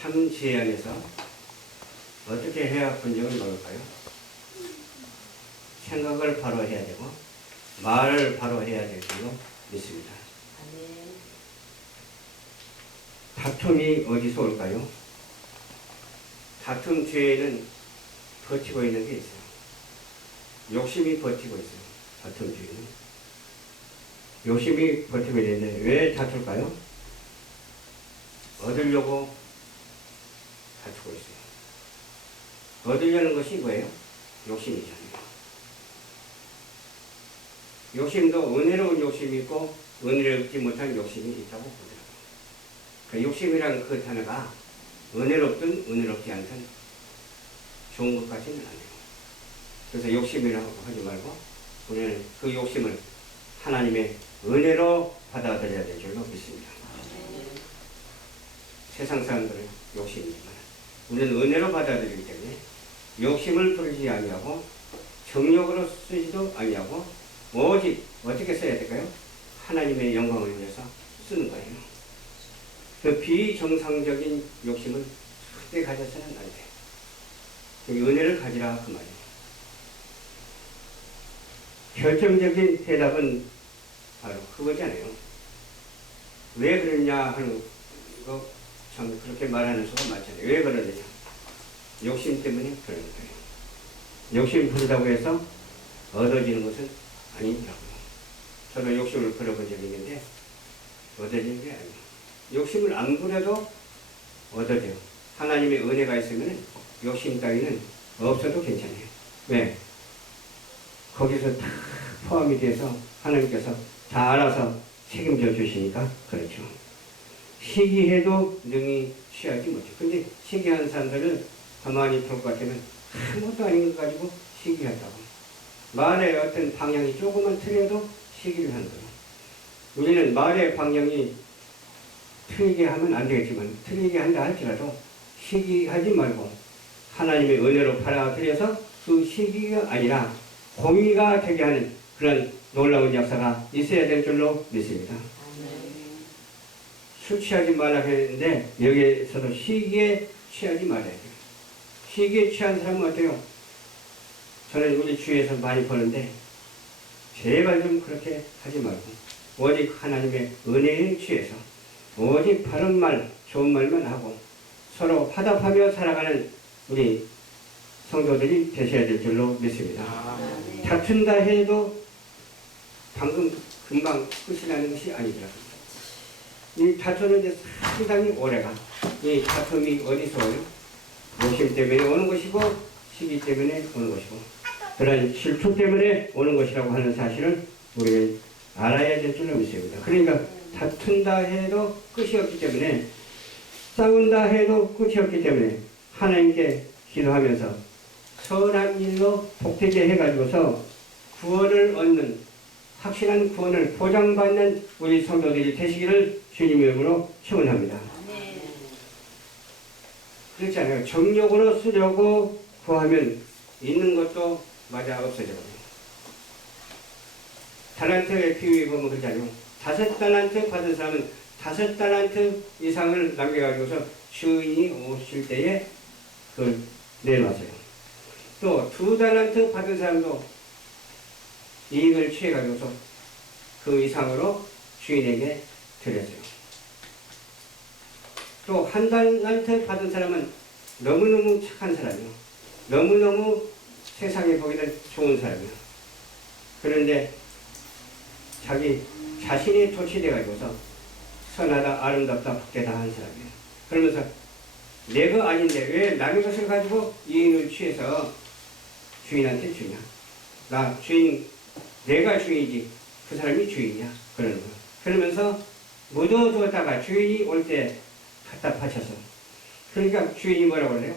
참 지혜 안에서 어떻게 해야 분쟁을 막을까요? 생각을 바로 해야 되고 말을 바로 해야 될 줄로 믿습니다. 다툼이 어디서 올까요? 다툼 뒤에는 버티고 있는 게 있어요. 욕심이 버티고 있어요. 다툼 뒤에는. 욕심이 버티고 있는데 왜 다툴까요? 얻으려고 다투고 있어요. 얻으려는 것이 뭐예요? 욕심이잖아요. 욕심도 은혜로운 욕심이 있고 은혜롭지 못한 욕심이 있다고 보더라고요. 그 욕심이란 그 단어가 은혜롭든 은혜롭지 않든 좋은 것 같지는 않아요. 그래서 욕심이라고 하지 말고 우리는 그 욕심을 하나님의 은혜로 받아들여야 될 줄로 믿습니다. 세상 사람들은 욕심이지만 우리는 은혜로 받아들이기 때문에 욕심을 부리지 아니하고 정욕으로 쓰지도 아니하고 오직 어떻게 써야 될까요? 하나님의 영광을 위해서 쓰는 거예요. 그 비정상적인 욕심은 절대 가져서는 안 돼. 은혜를 가지라 그 말이에요. 결정적인 대답은 바로 그거잖아요. 왜 그러냐 하는 거 참 그렇게 말하는 수가 많잖아요. 왜 그러느냐? 욕심 때문에 그러는 거예요. 욕심 부리다고 해서 얻어지는 것은 아니더라고요. 저도 욕심을 부려본 적이 있는데 얻어지는 게 아니에요. 욕심을 안 부려도 얻어져요. 하나님의 은혜가 있으면 욕심 따위는 없어도 괜찮아요. 왜? 거기서 다 포함이 돼서 하나님께서 다 알아서 책임져 주시니까 그렇죠. 시기해도 능히 취하지 못해요. 근데 시기한 사람들은 가만히 볼 것 같으면 아무것도 아닌 것 가지고 시기한다고. 말의 어떤 방향이 조금만 틀려도 시기를 하는 거예요. 우리는 말의 방향이 틀리게 하면 안 되겠지만 틀리게 한다 할지라도 시기하지 말고 하나님의 은혜로 받아들여서 그 시기가 아니라 공의가 되게 하는 그런 놀라운 역사가 있어야 될 줄로 믿습니다. 술 취하지 말라 했는데 여기에서도 시기에 취하지 말아야 돼요. 시기에 취한 사람은 어때요? 저는 우리 주위에서 많이 보는데 제발 좀 그렇게 하지 말고 오직 하나님의 은혜에 취해서 오직 바른 말, 좋은 말만 하고 서로 화답하며 살아가는 우리 성도들이 되셔야 될 줄로 믿습니다. 다툰다 해도 방금 금방 끝이 나는 것이 아니더라고요. 이 다투는데 상당히 오래가. 이 다툼이 어디서 오요? 욕심 때문에 오는 것이고 시기 때문에 오는 것이고 그런 실투 때문에 오는 것이라고 하는 사실을 우리는 알아야 될 줄로 믿습니다. 그러니까 다툰다 해도 끝이 없기 때문에 싸운다 해도 끝이 없기 때문에 하나님께 기도하면서 선한 일로 복되게 해가지고서 구원을 얻는 확실한 구원을 보장받는 우리 성도들이 되시기를 주님 이름으로 축원합니다. 그렇잖아요. 정욕으로 쓰려고 구하면 있는 것도 맞아 없어져요. 달란트의 비유에 보면 그렇잖아요. 5달란트 받은 사람은 5달란트 이상을 남겨가지고서 주인이 오실 때에 그걸 내놓았어요. 또 2달란트 받은 사람도 이익을 취해가지고서 그 이상으로 주인에게 드렸어요. 또 1달란트 받은 사람은 너무너무 착한 사람이요. 너무너무 세상에 보기는 좋은 사람이요. 그런데 자기 자신이 도취돼가지고서 선하다, 아름답다, 복되다 하는 사람이에요. 그러면서 내 거 아닌데 왜 남의 것을 가지고 이익을 취해서 주인한테 주냐. 나 주인, 내가 주인이지 그 사람이 주인이야. 그러는 거예요. 그러면서 묻어두었다가 주인이 올 때 갖다 바쳐서. 그러니까 주인이 뭐라고 그래요?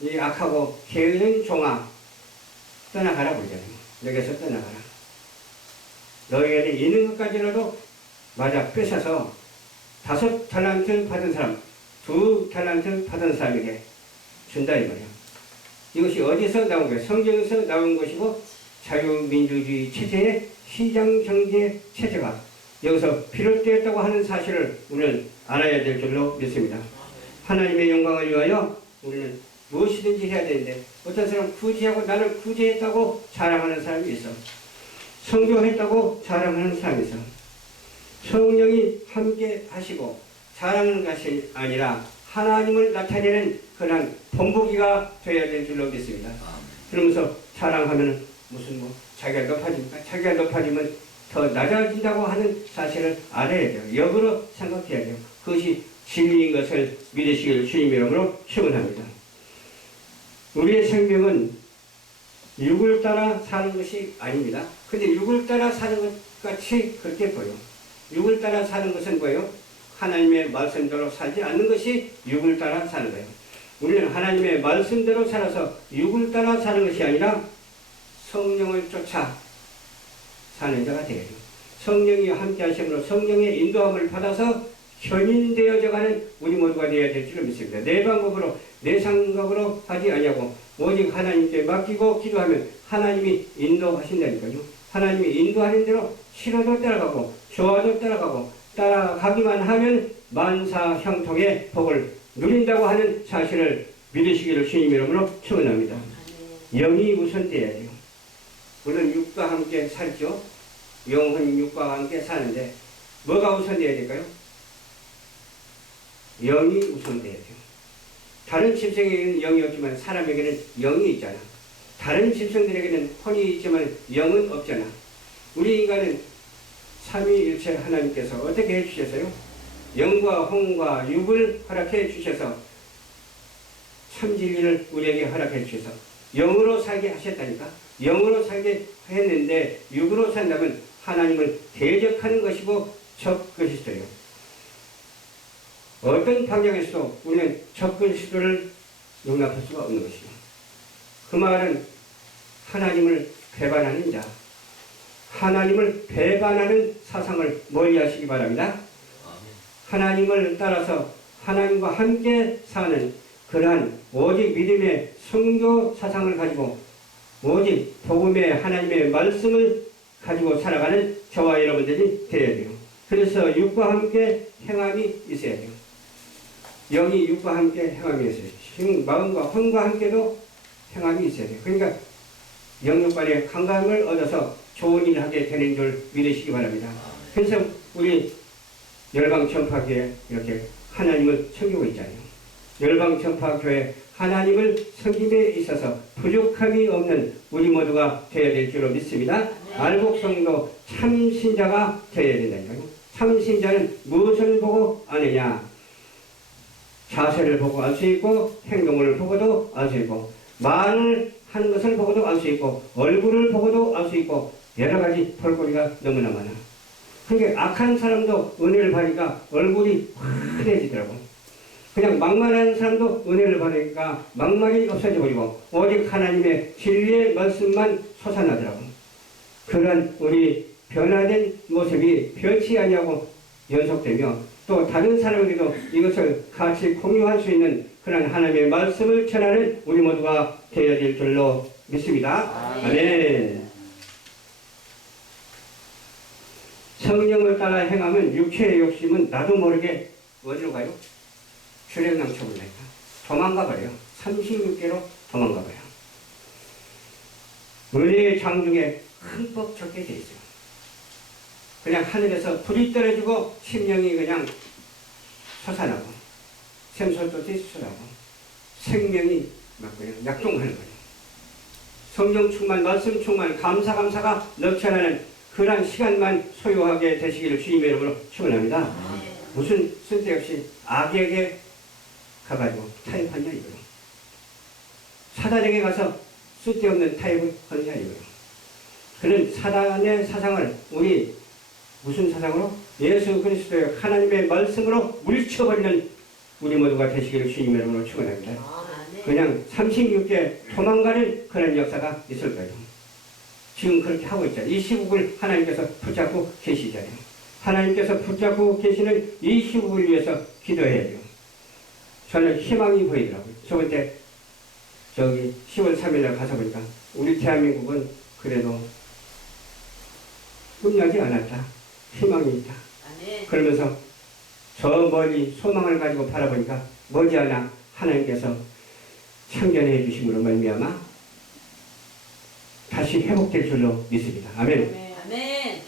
이 악하고 게으른 종아 떠나가라 그러잖아요. 여기서 떠나가라. 너희에게 있는 것까지라도 맞아 뺏어서 5달란트 받은 사람, 2달란트 받은 사람에게 준다 이 말이야. 이것이 어디서 나온 거예요? 성경에서 나온 것이고 자유민주주의 체제의 시장경제 체제가 여기서 비롯되었다고 하는 사실을 우리는 알아야 될 줄로 믿습니다. 하나님의 영광을 위하여 우리는 무엇이든지 해야 되는데 어떤 사람은 구제하고 나는 구제했다고 자랑하는 사람이 있어. 성교했다고 자랑하는 사람이 있어. 성령이 함께 하시고 자랑하는 것이 아니라 하나님을 나타내는 그런 본보기가 되어야 될 줄로 믿습니다. 그러면서 자랑하면 무슨 뭐 자기가 높아집니까? 자기가 높아지면 더 낮아진다고 하는 사실을 알아야 돼요. 역으로 생각해야 돼요. 그것이 진리인 것을 믿으시길 주님 이름으로 축원합니다. 우리의 생명은 육을 따라 사는 것이 아닙니다. 근데 육을 따라 사는 것 같이 그렇게 보여. 육을 따라 사는 것은 뭐예요? 하나님의 말씀대로 살지 않는 것이 육을 따라 사는 거예요. 우리는 하나님의 말씀대로 살아서 육을 따라 사는 것이 아니라 성령을 쫓아 사는 자가 되어요. 성령이 함께 하심으로 성령의 인도함을 받아서 견인되어져가는 우리 모두가 되어야 될 줄을 믿습니다. 내 방법으로 내 생각으로 하지 아니하고 오직 하나님께 맡기고 기도하면 하나님이 인도하신다니까요. 하나님이 인도하는 대로 싫어도 따라가고 좋아도 따라가고 따라가기만 하면 만사 형통의 복을 누린다고 하는 사실을 믿으시기를 주님 이름으로 축원합니다. 영이 우선돼야 돼요. 물론 육과 함께 살죠. 영혼이 육과 함께 사는데 뭐가 우선돼야 될까요? 영이 우선돼야 돼요. 다른 짐승에게는 영이 없지만 사람에게는 영이 있잖아. 다른 짐승들에게는 혼이 있지만 영은 없잖아. 우리 인간은 삼위일체 하나님께서 어떻게 해주셨어요? 영과 혼과 육을 허락해 주셔서 참진리를 우리에게 허락해 주셔서 영으로 살게 하셨다니까. 영으로 살게 했는데 육으로 산다면 하나님을 대적하는 것이고 적그리스도예요. 어떤 방향에서도 우리는 적그리스도를 용납할 수가 없는 것이죠. 그 말은 하나님을 배반하는 자, 하나님을 배반하는 사상을 멀리하시기 바랍니다. 하나님을 따라서 하나님과 함께 사는 그러한 오직 믿음의 성교 사상을 가지고 오직 복음의 하나님의 말씀을 가지고 살아가는 저와 여러분들이 되어야 돼요. 그래서 육과 함께 행함이 있어야 돼요. 영이 육과 함께 행함이 있어야 돼요. 마음과 혼과 함께도 행함이 있어야 돼요. 그러니까 영육간의 강감을 얻어서 좋은 일을 하게 되는 줄 믿으시기 바랍니다. 그래서 우리 열방전파교회 이렇게 하나님을 섬기고 있잖아요. 열방전파교회 하나님을 섬김에 있어서 부족함이 없는 우리 모두가 되어야 될 줄로 믿습니다. 알곡성도 참신자가 되어야 된다니까요. 참신자는 무엇을 보고 아느냐? 자세를 보고 알 수 있고 행동을 보고도 알 수 있고 말을 하는 것을 보고도 알 수 있고 얼굴을 보고도 알 수 있고 여러 가지 볼거리가 너무나 많아. 그러니까 악한 사람도 은혜를 받으니까 얼굴이 환해지더라고. 그냥 막말하는 사람도 은혜를 받으니까 막말이 없어져 버리고 오직 하나님의 진리의 말씀만 솟아나더라고. 그런 우리 변화된 모습이 변치 아니하고 연속되며 또 다른 사람에게도 이것을 같이 공유할 수 있는 그런 하나님의 말씀을 전하는 우리 모두가 되어야 될 줄로 믿습니다. 아멘. 성령을 따라 행하면 육체의 욕심은 나도 모르게 어디로 가요? 주력낭초를 내가 도망가 버려요. 36개로 도망가 버려요. 은혜의 장중에 흠뻑 적게 돼 있어요. 그냥 하늘에서 불이 떨어지고 심령이 그냥 솟아나고 샘솟듯이 솟아나고 생명이 막 그냥 약종하는 거예요. 성령 충만, 말씀 충만, 감사가 넘쳐나는 그러한 시간만 소유하게 되시기를 주님의 이름으로 축원합니다. 무슨 쓸데없이 악에게 가가지고 타협하냐 이거요. 사단에게 가서 쓸데없는 타협을 하느냐 이거요. 그런 사단의 사상을 우리 무슨 사상으로? 예수 그리스도의 하나님의 말씀으로 물쳐버리는 우리 모두가 되시기를 주님의 이름으로 축원합니다. 그냥 36개 도망가는 그런 역사가 있을 거예요. 지금 그렇게 하고 있잖아요. 이 시국을 하나님께서 붙잡고 계시잖아요. 하나님께서 붙잡고 계시는 이 시국을 위해서 기도해야 돼요. 저는 희망이 보이더라고요. 저번 때 저기 10월 3일날 가서 보니까 우리 대한민국은 그래도 끝나지 않았다. 희망이 있다. 그러면서 저 멀리 소망을 가지고 바라보니까 머지않아 하나님께서 참견해 주심으로 말미암아 다시 회복될 줄로 믿습니다. 아멘. 아멘.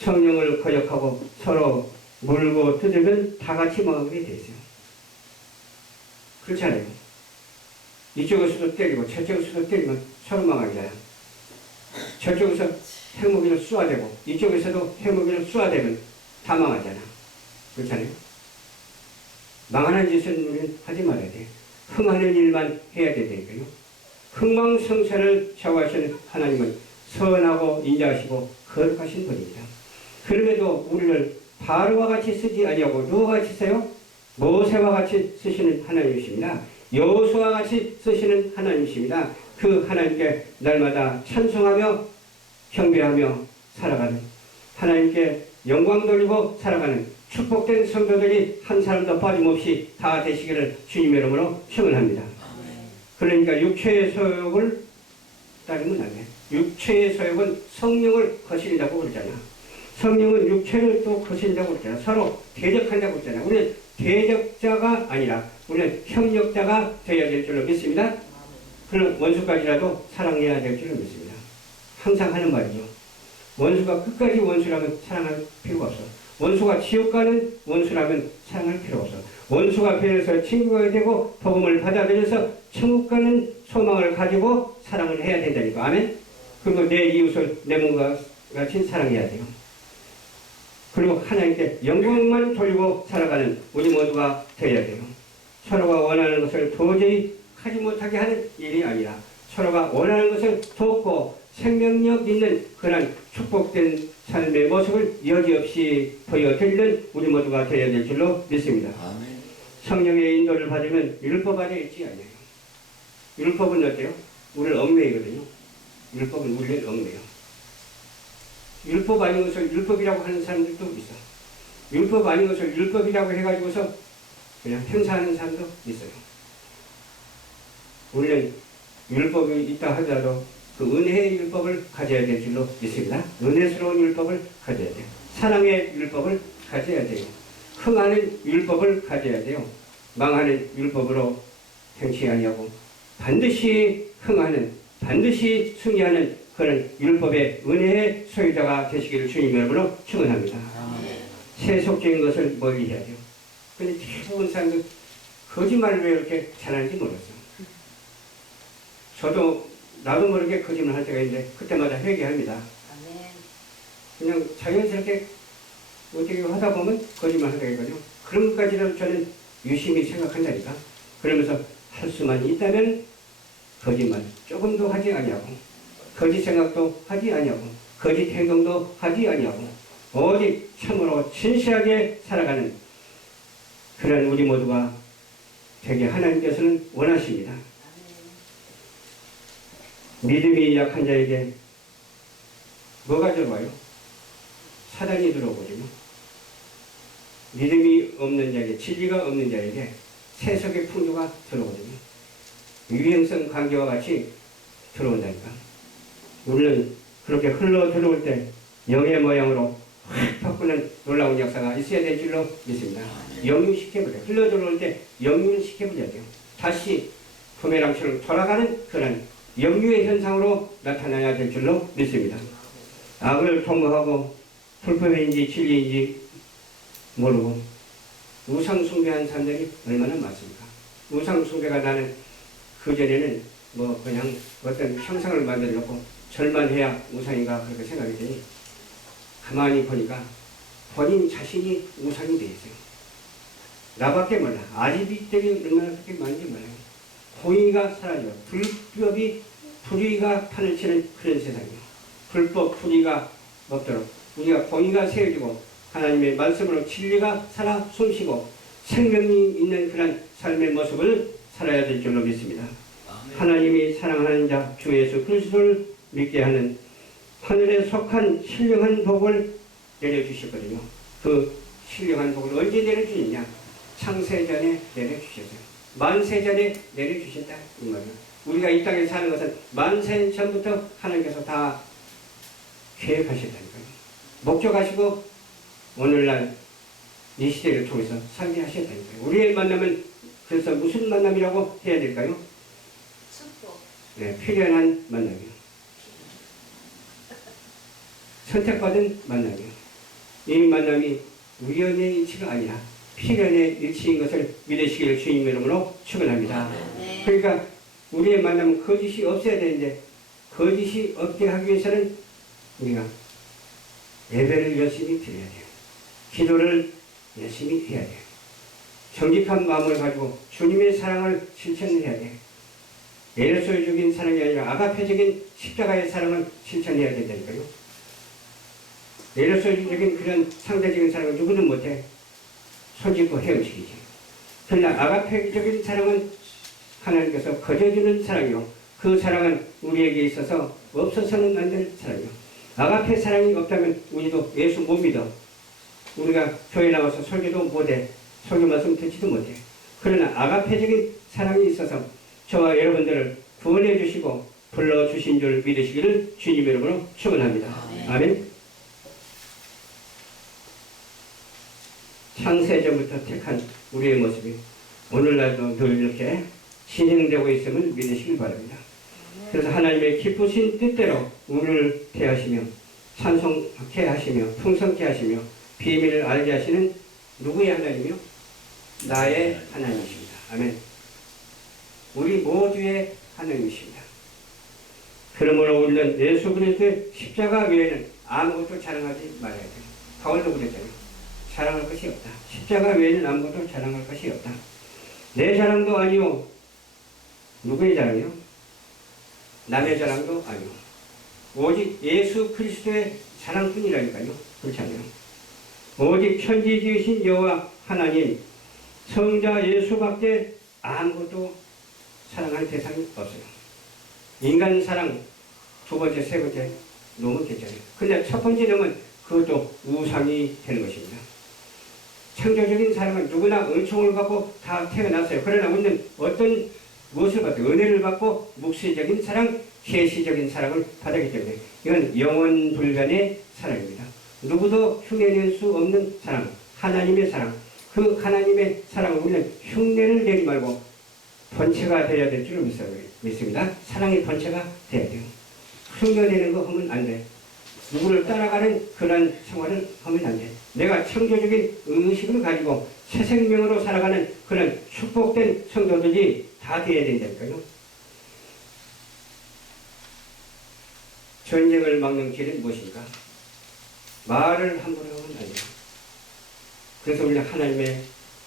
성령을 거역하고 서로 물고 뜯으면 다 같이 망하게 돼 있어요. 그렇잖아요. 이쪽에서도 때리고 저쪽에서도 때리면 서로 망하잖아요. 저쪽에서 핵무기를 쏘아대고 이쪽에서도 핵무기를 쏘아대면 다 망하잖아. 그렇잖아요. 망하는 짓은 우리는 하지 말아야 돼. 흥하는 일만 해야 되니까요. 흥망성쇠를 좌우하시는 하나님은 선하고 인자하시고 거룩하신 분입니다. 그럼에도 우리를 바로와 같이 쓰지 아니하고 누구와 같이 써요? 모세와 같이 쓰시는 하나님이십니다. 여호수아와 같이 쓰시는 하나님이십니다. 그 하나님께 날마다 찬송하며 경배하며 살아가는, 하나님께 영광 돌리고 살아가는 축복된 성도들이 한 사람도 빠짐없이 다 되시기를 주님의 이름으로 축원합니다. 그러니까 육체의 소욕을 따르면 안 돼. 육체의 소욕은 성령을 거스린다고 그러잖아. 성령은 육체를 또 거스린다고 그러잖아. 서로 대적한다고 그러잖아. 우리는 대적자가 아니라 우리는 협력자가 되어야 될 줄로 믿습니다. 그런 원수까지라도 사랑해야 될 줄로 믿습니다. 항상 하는 말이죠. 원수가 끝까지 원수라면 사랑할 필요가 없어. 원수가 지옥 가는 원수라면 사랑할 필요 없어. 원수가 배에서 친구가 되고 복음을 받아들여서 천국 가는 소망을 가지고 사랑을 해야 된다니까. 아멘? 그리고 내 이웃을 내 몸과 같이 사랑해야 돼요. 그리고 하나님께 영광만 돌리고 살아가는 우리 모두가 되어야 돼요. 서로가 원하는 것을 도저히 하지 못하게 하는 일이 아니라 서로가 원하는 것을 돕고 생명력 있는 그런 축복된 삶의 모습을 여지없이 보여드리는 우리 모두가 되어야 될 줄로 믿습니다. 아멘. 성령의 인도를 받으면 율법 안에 있지 않아요. 율법은 어때요? 우리를 얽매이거든요. 율법은 우리를 얽매요. 율법 아닌 것을 율법이라고 하는 사람들도 있어. 율법 아닌 것을 율법이라고 해가지고서 그냥 행사하는 사람도 있어요. 우리는 율법이 있다 하더라도 그 은혜의 율법을 가져야 될 줄로 믿습니다. 은혜스러운 율법을 가져야 돼요. 사랑의 율법을 가져야 돼요. 흥하는 율법을 가져야 돼요. 망하는 율법으로 행치 아니하고 반드시 흥하는, 반드시 승리하는 그런 율법의 은혜의 소유자가 되시기를 주님 여러분으로 축원합니다. 세속적인 것을 멀리 해야 돼요. 근데 대부분 사람들 거짓말을 왜 이렇게 잘하는지 모르겠어요. 나도 모르게 거짓말 할 때가 있는데 그때마다 회개합니다. 그냥 자연스럽게 어떻게 하다 보면 거짓말 하게 되거든요. 그런 것까지도 저는 유심히 생각한다니까. 그러면서 할 수만 있다면 거짓말 조금도 하지 아니하고, 거짓 생각도 하지 아니하고, 거짓 행동도 하지 아니하고, 오직 참으로 진실하게 살아가는 그런 우리 모두가 되게 하나님께서는 원하십니다. 믿음이 약한 자에게 뭐가 들어와요? 사단이 들어오거든요. 믿음이 없는 자에게, 진리가 없는 자에게 세속의 풍조가 들어오거든요. 유행성 관계와 같이 들어온다니까. 우리는 그렇게 흘러 들어올 때 영의 모양으로 확 바꾸는 놀라운 역사가 있어야 될 줄로 믿습니다. 영유시켜버려. 흘러 들어올 때 영유를 시켜버려야 돼요. 다시 부메랑처럼 돌아가는 그런 영유의 현상으로 나타나야 될 줄로 믿습니다. 악을 통과하고 불법인지 진리인지 모르고 우상 숭배한 사람들이 얼마나 많습니까? 우상 숭배가 나는 그전에는 뭐 그냥 어떤 형상을 만들어 놓고 절만 해야 우상인가 그렇게 생각이 되니 가만히 보니까 본인 자신이 우상이 되어 있어요. 나밖에 몰라. 아집이들이 얼마나 그렇게 많은지 몰라요. 공의가 사라져 불법이 불의가 판을 치는 그런 세상이에요. 불법 불의가 없도록 우리가 공의가 세워지고 하나님의 말씀으로 진리가 살아 숨쉬고 생명이 있는 그런 삶의 모습을 살아야 될 줄로 믿습니다. 하나님이 사랑하는 자 주 예수 그리스도를 믿게 하는 하늘에 속한 신령한 복을 내려주셨거든요. 그 신령한 복을 언제 내려주느냐? 창세전에 내려주셨어요. 만세전에 내려주셨다 이 말이에요. 우리가 이 땅에 사는 것은 만세 전부터 하나님께서 다 계획하셨다니까요. 목적하시고 오늘날 이 시대를 통해서 살게 하셨다니까요. 우리의 만남은 그래서 무슨 만남이라고 해야 될까요? 축복. 네, 필연한 만남이요. 선택받은 만남이요. 이 만남이 우연의 일치가 아니라 필연의 일치인 것을 믿으시기를 주님 이름으로 축원합니다. 네. 그러니까 우리의 만남은 거짓이 없어야 되는데 거짓이 없게 하기 위해서는 우리가 예배를 열심히 드려야 돼요. 기도를 열심히 해야 돼요. 정직한 마음을 가지고 주님의 사랑을 실천해야 돼요. 에르소적인 사랑이 아니라 아가페적인 십자가의 사랑을 실천해야 된다니까요. 에르소적인 그런 상대적인 사랑을 누구는 못해. 손짓고 헤엄치기지. 그러나 아가페적인 사랑은 하나님께서 거저주는 사랑이요. 그 사랑은 우리에게 있어서 없어서는 안 될 사랑이요. 아가페 사랑이 없다면 우리도 예수 못 믿어. 우리가 교회 나와서 설교도 못해. 설교 말씀 듣지도 못해. 그러나 아가페적인 사랑이 있어서 저와 여러분들을 구원해 주시고 불러주신 줄 믿으시기를 주님 이름으로 축원합니다. 아멘. 창세전부터 택한 우리의 모습이 오늘날도 늘 이렇게 진행되고 있음을 믿으시길 바랍니다. 그래서 하나님의 기쁘신 뜻대로 우리를 대하시며 찬송케 하시며 풍성케 하시며 비밀을 알게 하시는 누구의 하나님이요? 나의 하나님이십니다. 아멘. 우리 모두의 하나님이십니다. 그러므로 우리는 예수 그리스도의 십자가 외에는 아무것도 자랑하지 말아야 돼요. 바울도 그랬잖아요. 자랑할 것이 없다. 십자가 외에는 아무것도 자랑할 것이 없다. 내 자랑도 아니요. 누구의 자랑이요? 남의 자랑도 아니요. 오직 예수 그리스도의 자랑뿐이라니까요. 그렇지 않아요? 오직 천지 지으신 여호와 하나님 성자 예수밖에 아무것도 사랑할 대상이 없어요. 인간 사랑 두 번째, 세 번째 놈은 괜찮아요. 근데 첫 번째 놈은 그것도 우상이 되는 것입니다. 창조적인 사람은 누구나 은총을 받고 다 태어났어요. 그러나 우리는 어떤 무엇을 받고 은혜를 받고 묵시적인 사랑, 계시적인 사랑을 받았기 때문에 이건 영원 불변의 사랑입니다. 누구도 흉내낼 수 없는 사랑, 하나님의 사랑. 그 하나님의 사랑을 우리는 흉내를 내지 말고 번체가 되어야 될 줄 믿습니다. 사랑의 번체가 되어야 돼요. 흉내내는 거 하면 안 돼. 누구를 따라가는 그런 생활을 하면 안 돼. 내가 창조적인 의식을 가지고 새 생명으로 살아가는 그런 축복된 성도들이 다 되어야 된다니까요. 전쟁을 막는 길은 무엇인가? 말을 함부로 하면 안 돼요. 그래서 우리는 하나님의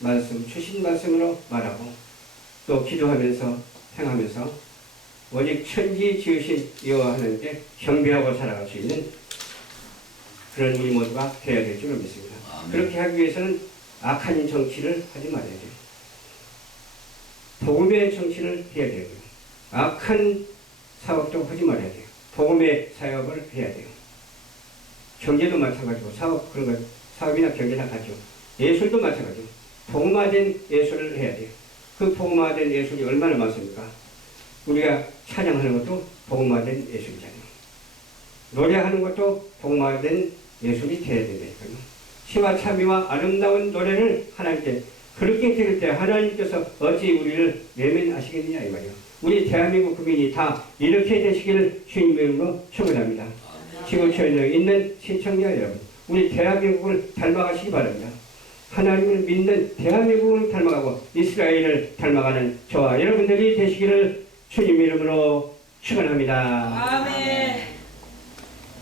말씀, 주신 말씀으로 말하고 또 기도하면서 행하면서 오직 천지 지으신 여호와 하나님께 경배하고 살아갈 수 있는 그런 우리 모두가 되어야 될 줄 믿습니다. 그렇게 하기 위해서는 악한 정치를 하지 말아야 돼요. 복음의 정치를 해야 되고요. 악한 사업도 하지 말아야 돼요. 복음의 사업을 해야 돼요. 경제도 마찬가지고 사업 그런 거 사업이나 경제나 같죠. 예술도 마찬가지고 복음화된 예술을 해야 돼요. 그 복음화된 예술이 얼마나 많습니까? 우리가 찬양하는 것도 복음화된 예술이잖아요. 노래하는 것도 복음화된 예술이 되어야 된다니까요. 시와 참미와 아름다운 노래를 하나님께 그렇게 들을 때 하나님께서 어찌 우리를 외면하시겠느냐 이 말이에요. 우리 대한민국 국민이 다 이렇게 되시기를 주님의 이름으로 축원합니다. 지구촌에 있는 시청자 여러분, 우리 대한민국을 닮아가시기 바랍니다. 하나님을 믿는 대한민국을 닮아가고 이스라엘을 닮아가는 저와 여러분들이 되시기를 주님 이름으로 축원합니다. 아멘.